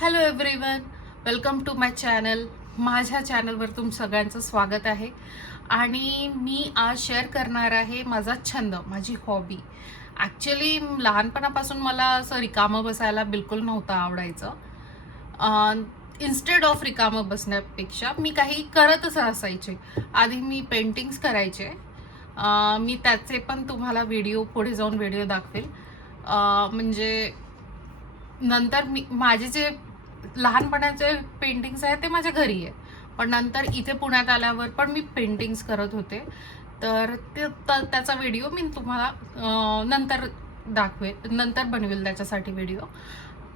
Hello everyone, welcome to my channel. माझ्या चॅनलवर तुम सगळ्यांचं स्वागत आहे. आणि मी आज शेअर करणार आहे माझा छंद, माझी हॉबी. ॲक्च्युली लहानपणापासून मला असं रिकामं बसायला बिलकुल नव्हतं आवडायचं. इन्स्टेड ऑफ रिकामं बसण्यापेक्षा मी काही करतच असायचे. आधी मी पेंटिंग्स करायचे. मी त्याचे पण तुम्हाला व्हिडिओ पुढे जाऊन व्हिडिओ दाखवेल. म्हणजे नंतर माझे जे लहानपणाचे पेंटिंग्स आहेत ते माझ्या घरी आहे, पण नंतर इथे पुण्यात आल्यावर पण मी पेंटिंग्स करत होते. तर त्याचा व्हिडिओ मी तुम्हाला नंतर नंतर बनवेल त्याच्यासाठी व्हिडिओ.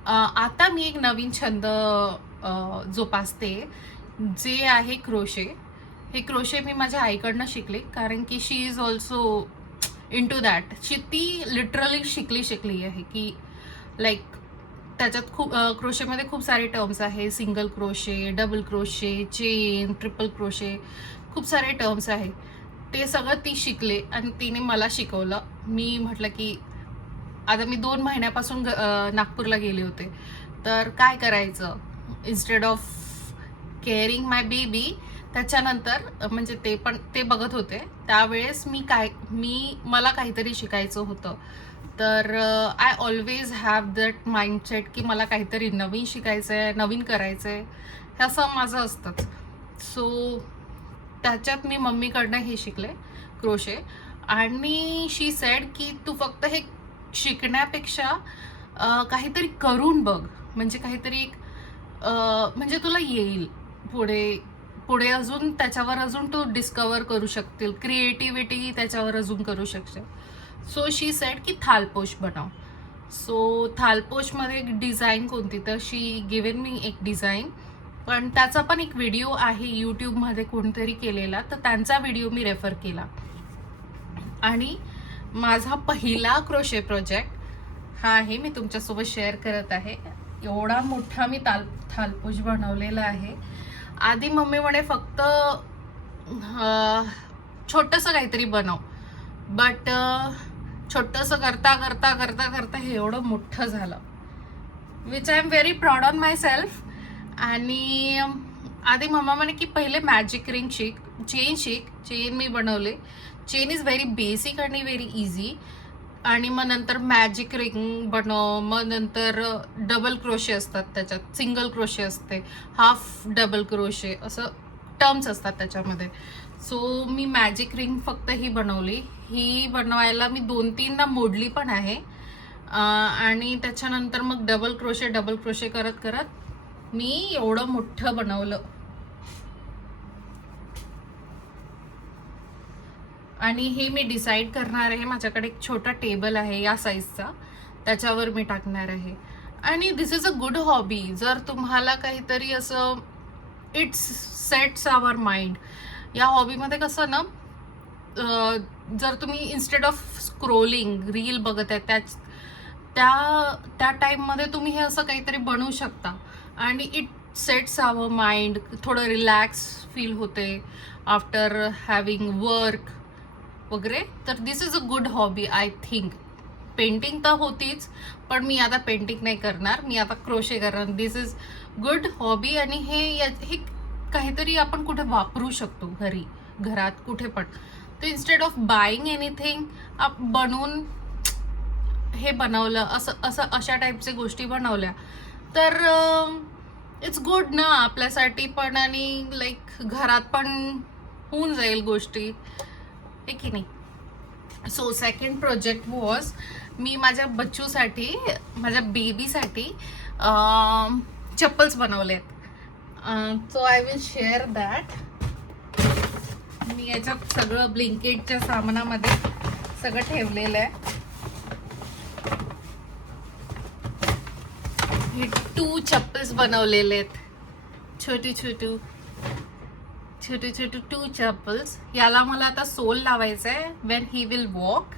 आता मी एक नवीन छंद जोपासते, जे आहे क्रोशे. हे क्रोशे मी माझ्या आईकडनं शिकले, कारण की she is also into that. ती लिटरली शिकली आहे की लाईक त्याच्यात क्रोशेमध्ये खूप सारे टर्म्स आहे. Single crochet, double crochet, chain, triple crochet, खूप सारे टर्म्स आहे. ते सगळं ती शिकले आणि तिने मला शिकवलं. मी म्हटलं की आता मी 2 महिन्यापासून नागपूरला गेले होते, तर काय करायचं instead of caring my baby. त्याच्यानंतर म्हणजे ते बघत होते त्यावेळेस मला काहीतरी शिकायचं होतं. तर I always have that mindset की मला काहीतरी नवीन शिकायचं आहे, नवीन करायचं आहे, हे असं माझं असतंच. सो त्याच्यात मी मम्मीकडनं हे शिकले क्रोशे. आणि शी सेड की तू फक्त हे शिकण्यापेक्षा काहीतरी करून बघ, म्हणजे काहीतरी एक म्हणजे तुला येईल पुढे पुढे अजून त्याच्यावर अजून तू डिस्कवर करू शकतील, क्रिएटिव्हिटी त्याच्यावर अजून करू शकशील. सो शी सेड की थालपोश बनव. सो थालपोशमध्ये एक डिझाईन कोणती, तर शी गिव्हन मी एक डिझाईन, पण त्याचा पण एक व्हिडिओ आहे यूट्यूबमध्ये कोणतरी केलेला, तर त्यांचा व्हिडिओ मी रेफर केला. आणि माझा पहिला क्रोशे प्रोजेक्ट हा आहे, मी तुमच्यासोबत शेअर करत आहे. एवढा मोठा मी थालपोश बनवलेला आहे. आधी मम्मी म्हणे फक्त छोटंसं काहीतरी बनव, बट छोटंसं करता करता करता करता हे एवढं मोठं झालं, which I am very proud on my self. आणि आधी मम्मा म्हणे की पहिले मॅजिक रिंग शिक, चेन मी बनवले. चेन इज व्हेरी बेसिक आणि व्हेरी इझी. आणि मग नंतर मॅजिक रिंग बनव, मग नंतर डबल क्रोशे असतात त्याच्यात, सिंगल क्रोशे असते, हाफ डबल क्रोशे, असं टर्म्स असतात त्याच्यामध्ये. सो मी मॅजिक रिंग फक्त ही बनवली. ही बनवायला मी 2-3दा मोडली पण आहे. आणि त्याच्यानंतर मग डबल क्रोशे करत करत मी एवढं मोठं बनवलं. आणि हे मी डिसाईड करणार आहे, माझ्याकडे एक छोटा टेबल आहे या साईजचा, त्याच्यावर मी टाकणार आहे. आणि दिस इज अ गुड हॉबी. जर तुम्हाला काहीतरी असं इट्स सेट्स आवर माइंड. या हॉबीमध्ये कसं ना, जर तुम्ही इन्स्टेड ऑफ स्क्रोलिंग रील बघत आहे त्या टाईममध्ये तुम्ही हे असं काहीतरी बनवू शकता. आणि इट सेट्स आवर माइंड, थोडं रिलॅक्स फील होते आफ्टर हॅविंग वर्क वगैरे. तर this is a good hobby I think. Painting तर होतीच, पण मी आता पेंटिंग नाही करणार, मी आता क्रोशे करणार. दिस इज गुड हॉबी. आणि हे काहीतरी आपण कुठे वापरू शकतो, घरात कुठे पण. तर इन्स्टेड ऑफ बाईंग एनिथिंग, बनवून हे बनवलं, अशा टाईपच्या गोष्टी बनवल्या तर इट्स गुड ना आपल्यासाठी पण, आणि लाईक घरात पण होऊन जाईल गोष्टी, हे की नाही. सो सेकंड प्रोजेक्ट वॉज, मी माझ्या बच्चूसाठी, माझ्या बेबीसाठी चप्पल्स बनवलेत. So I will share that. मी याच्यात सगळं ब्लिंकेटच्या सामानामध्ये सगळं ठेवलेलं आहे. हे 2 चप्पल्स बनवलेले आहेत, छोटे 2 चप्पल्स. याला मला आता सोल लावायचं आहे वेन ही विल वॉक.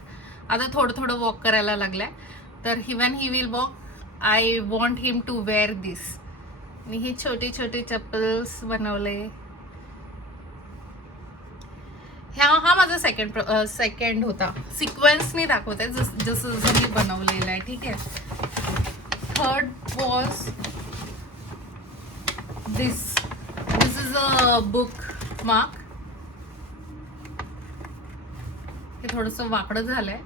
आता थोडं वॉक करायला लागलाय, तर when he will walk I want him to wear this. मी हे छोटे चप्पल्स बनवले. हा माझा सेकंड होता. सिक्वेन्सनी दाखवते जसं मी बनवलेलं आहे, ठीक आहे. Third was this is a bookmark. हे थोडंसं वाकडं झालंय,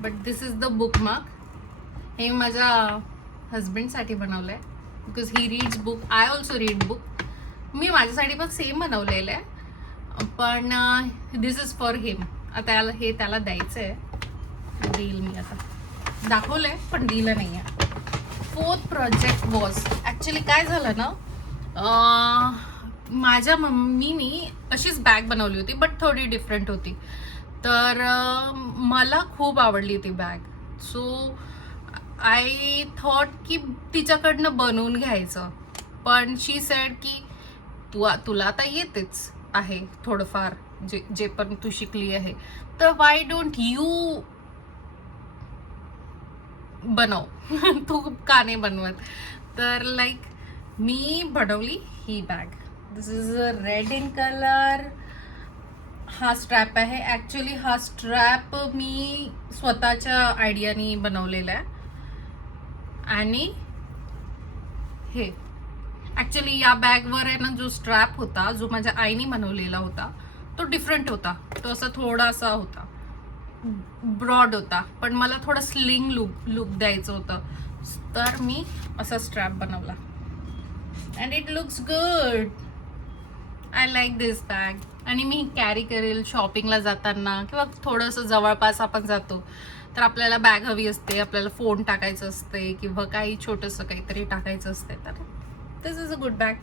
but this is the bookmark. हे माझ्या हजबंडसाठी बनवलंय because he reads book. I also read book. मी माझ्यासाठी पण सेम बनवलेलं आहे, पण दिस इज फॉर हिम. आता हे त्याला द्यायचं आहे. देईल मी आता. दाखवलंय पण दिलं नाही आहे. 4th प्रोजेक्ट वॉज ॲक्च्युली काय झालं ना, माझ्या मम्मीनी अशीच बॅग बनवली होती बट थोडी डिफरंट होती. तर मला खूप आवडली ती बॅग. सो आय थॉट की तिच्याकडनं बनवून घ्यायचं. पण शी सेड की तुला आता येतेच आहे थोडंफार, जे पण तू शिकली आहे, तर वाय डोंट यू बनव. तू का नाही बनवत. तर लाईक मी बनवली ही bag. This is red in colour. हा स्ट्रॅप आहे. ॲक्च्युली हा स्ट्रॅप मी स्वतःच्या आयडियानी बनवलेला आहे. आणि हे ॲक्च्युली या बॅगवर आहे ना, जो स्ट्रॅप होता, जो माझ्या आईने बनवलेला होता, तो डिफरंट होता. तो असा थोडासा होता, ब्रॉड होता, पण मला थोडं स्लिंग लुक द्यायचं होतं. तर मी असा स्ट्रॅप बनवला and it looks good. I like this bag. आणि मी कॅरी करेल शॉपिंगला जाताना, किंवा थोडंसं जवळपास आपण जातो तर आपल्याला बॅग हवी असते, आपल्याला फोन टाकायचं असते किंवा काही छोटंसं काहीतरी टाकायचं असते, तर this is a good bag.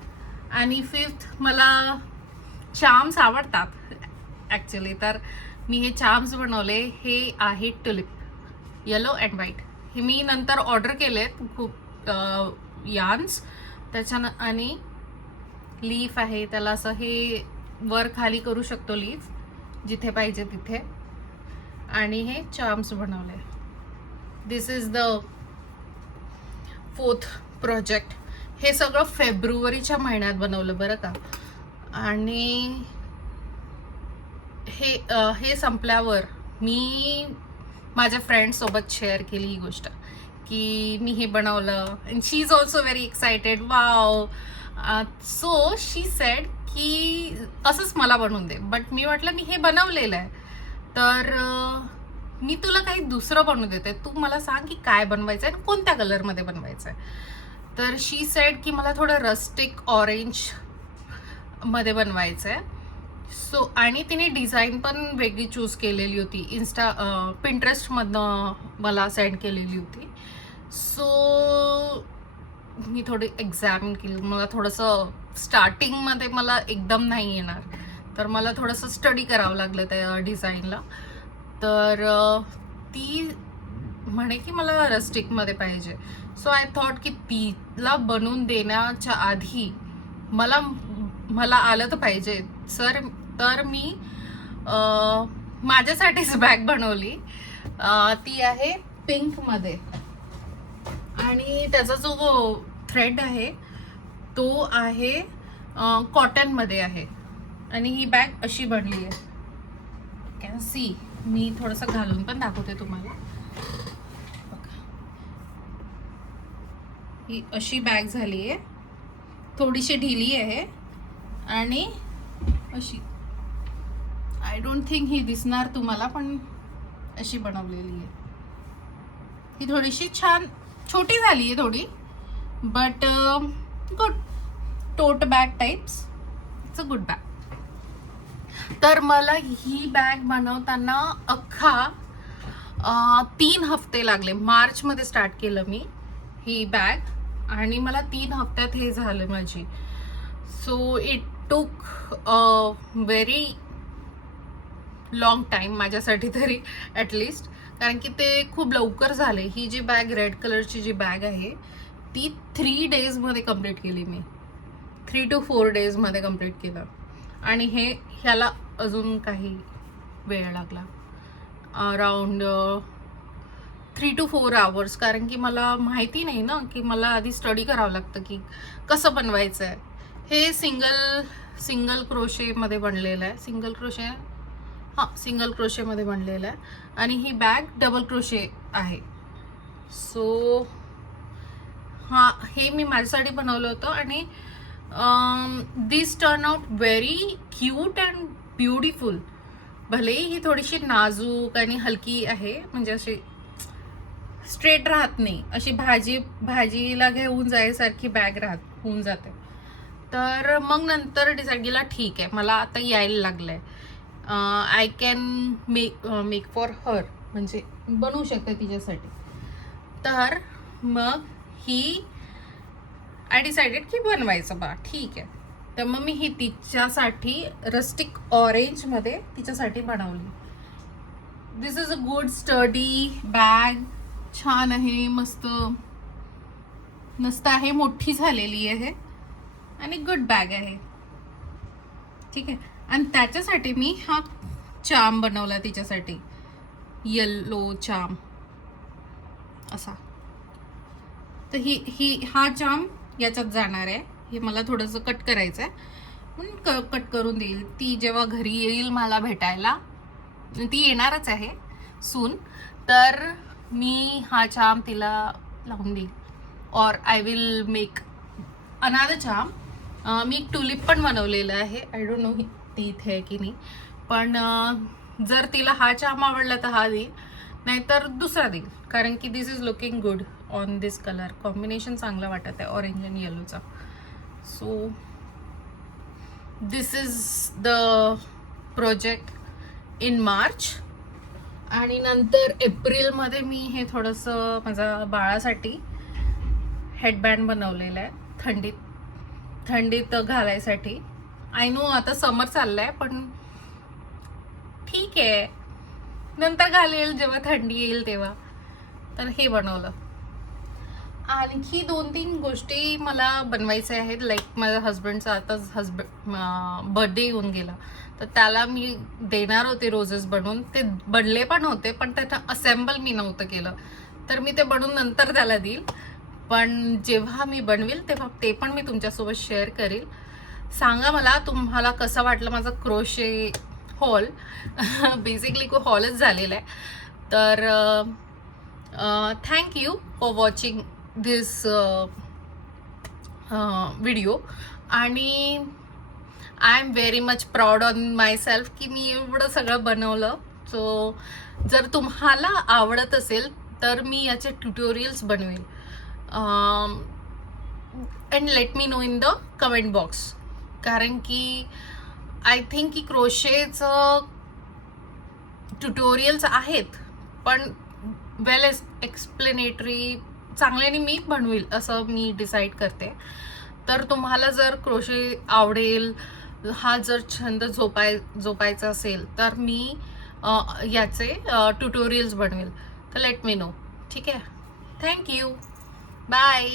आणि 5th, मला चार्म्स आवडतात ॲक्च्युली. तर मी हे चार्म्स बनवले. हे आहे ट्युलिप, येलो अँड व्हाईट. हे मी नंतर ऑर्डर केलेत खूप यार्न्स त्याच्यानं. आणि लीफ आहे, त्याला असं हे वर खाली करू शकतो लीफ जिथे पाहिजे तिथे. आणि हे चार्म्स बनवले. दिस इज द 4th प्रोजेक्ट. हे सगळं फेब्रुवारीच्या महिन्यात बनवलं बरं का. आणि हे संपल्यावर मी माझ्या फ्रेंडसोबत शेअर केली ही गोष्ट की मी हे बनवलं. And she is also very excited. Wow. So she sed की असंच मला बनवून दे. बट मी म्हटलं मी हे बनवलेलं आहे, तर मी तुला काही दुसरं बनवून देते, तू मला सांग की काय बनवायचं आहे आणि कोणत्या कलरमध्ये बनवायचं आहे. तर शी सेड की मला थोडं रस्टिक ऑरेंज मध्ये बनवायचं आहे. सो आणि तिने डिझाईन पण वेगळी चूज केलेली होती. पिंटरेस्टमधनं मला सेंड केलेली होती. सो मी थोडी एक्झामिन केली. मला थोडंसं स्टार्टिंगमध्ये मला एकदम नाही येणार, तर मला थोडंसं स्टडी करावं लागलं त्या डिझाईनला. तर ती म्हणे की मला रस्टिकमध्ये पाहिजे. सो आय थॉट की तिला बनवून देण्याच्या आधी मला आलं तर पाहिजे सर. तर मी माझ्यासाठीच बॅग बनवली. ती आहे पिंकमध्ये. आणि त्याचा जो थ्रेड आहे तो आहे कॉटनमध्ये आहे. आणि ही बॅग अशी बनली आहे. Can see. मी थोडंसं घालून पण दाखवते तुम्हाला. ही अशी बॅग झाली आहे. थोडीशी ढिली आहे आणि अशी. आय डोंट थिंक ही दिसणार तुम्हाला, पण अशी बनवलेली आहे. ही थोडीशी छान छोटी झाली आहे थोडी, but good. Tote bag types. It's a good bag. तर मला ही बॅग बनवताना अख्खा 3 हफ्ते लागले. मार्चमध्ये स्टार्ट केलं मी ही बॅग आणि मला 3 हफ्त्यात हे झालं माझी. So it took very long time माझ्यासाठी तरी ॲटलिस्ट, कारण की ते खूप लवकर झाले. ही जी बॅग रेड कलरची जी बॅग आहे ती 3 डेजमध्ये कंप्लीट केली मी. 3 to 4 डेजमध्ये कंप्लीट केलं. आणि ह्याला अजून काही वेळ लागला, अराउंड 3 to 4 आवर्स. कारण की मला माहिती नाही ना, की मला आधी स्टडी करावं लागतं की कसं बनवायचं आहे. हे सिंगल क्रोशेमध्ये बनलेलं आहे. सिंगल क्रोशेमध्ये बनलेलं आहे. आणि ही बॅग डबल क्रोशे आहे. सो हे मी माझ्यासाठी बनवलं होतं आणि this turn out very cute and beautiful. भलेही ही थोडीशी नाजूक आणि हलकी आहे, म्हणजे अशी स्ट्रेट राहत नाही, अशी भाजीला घेऊन जायसारखी बॅग होऊन जाते. तर मग नंतर डिसाईड केला ठीक आहे, मला आता यायला लागलंय, I can make for her, म्हणजे बनवू शकते तिच्यासाठी. तर मग आय डिसाइडेड की बनवायचं बा ठीक आहे. तर मग मी ही तिच्यासाठी रस्टिक ऑरेंजमध्ये तिच्यासाठी बनवली. This is a good study bag, छान आहे, मस्त आहे, मोठी झालेली आहे आणि गुड बॅग आहे. ठीक आहे. आणि त्याच्यासाठी मी हा चाम बनवला तिच्यासाठी, येल्लो चाम असा. तर हा चाम याच्यात जाणार आहे. हे मला थोडंसं कट करायचं आहे, म्हणून कट करून देईल ती जेव्हा घरी येईल मला भेटायला. ती येणारच आहे सून. तर मी हा चाम तिला लावून देईल. और आय विल मेक अनादर चाम. मी एक टुलिप पण बनवलेलं आहे. आय डोंट नो ती इथे आहे की नाही, पण जर तिला हा चाम आवडला तर हा देईल, नाहीतर दुसरा देईल, कारण की this is looking good on this colour combination. चांगला वाटत आहे ऑरेंज आणि येलोचा. So this is the project in March. आणि नंतर एप्रिलमध्ये मी हे थोडंसं माझ्या बाळासाठी हेडबँड बनवलेलं आहे, थंडीत घालायसाठी. आय नो आता समर चाललाय, पण ठीक आहे, नंतर घालेल जेव्हा थंडी येईल तेव्हा. तर हे बनवलं. आणखी 2-3 गोष्टी मला बनवायच्या आहेत. लाईक माझ्या हस्बंडचा आताच बर्थडे येऊन गेला, तर त्याला मी देणार होते रोजेस बनवून. ते बनले पण होते, पण त्याचं असेंबल मी नव्हतं केलं, तर मी ते बनवून नंतर त्याला देईल. पण जेव्हा मी बनवेल तेव्हा ते पण मी तुमच्यासोबत शेअर करेल. सांगा मला तुम्हाला कसं वाटलं माझा क्रोशे हॉल. बेसिकली हॉलच झालेला आहे. तर thank you for watching this video. आणि I am very much proud on myself की मी एवढं सगळं बनवलं. सो जर तुम्हाला आवडत असेल तर मी याचे ट्युटोरियल्स बनवेल. And let me know in the comment box, कारण की आय थिंक की क्रोशेचं ट्युटोरियल्स आहेत, पण वेल एक्सप्लेनेटरी चांगल्याने मी बनवेल असं मी डिसाईड करते. तर तुम्हाला जर क्रोशे आवडेल, हा जर छंद जोपायचा असेल, तर मी याचे ट्युटोरियल्स बनवेल. तर लेट मी नो. ठीक आहे. Thank you. बाय.